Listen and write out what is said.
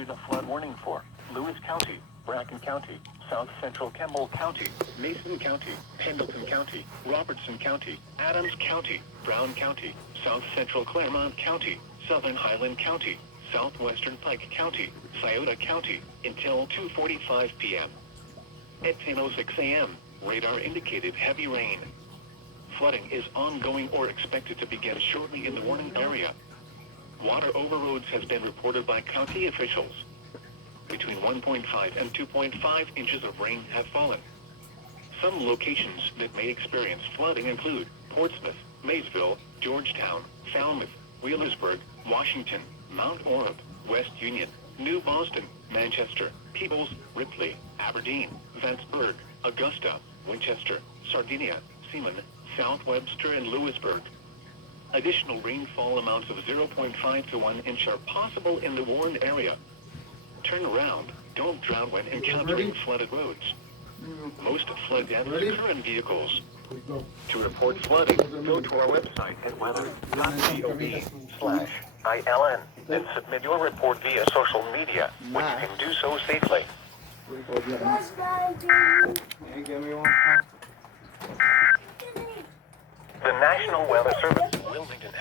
issued a flood warning for Lewis County, Bracken County, South Central Campbell County, Mason County, Pendleton County, Robertson County, Adams County, Brown County, South Central Claremont County, Southern Highland County, Southwestern Pike County, Scioto County, until 2:45 p.m. At 10:06 a.m., radar indicated heavy rain. Flooding is ongoing or expected to begin shortly in the warning area. Water over roads has been reported by county officials. Between 1.5 and 2.5 inches of rain have fallen. Some locations that may experience flooding include Portsmouth, Maysville, Georgetown, Falmouth, Wheelersburg, Washington, Mount Orab, West Union, New Boston, Manchester, Peebles, Ripley, Aberdeen, Vanceburg, Augusta, Winchester, Sardinia, Seaman, South Webster, and Lewisburg. Additional rainfall amounts of 0.5 to 1 inch are possible in the warned area. Turn around, don't drown when encountering flooded roads. Most flood damage occur in vehicles. To report flooding, go to our website at weather.gov/ILN and submit your report via social media, when you can do so safely. The National Weather Service, Wilmington.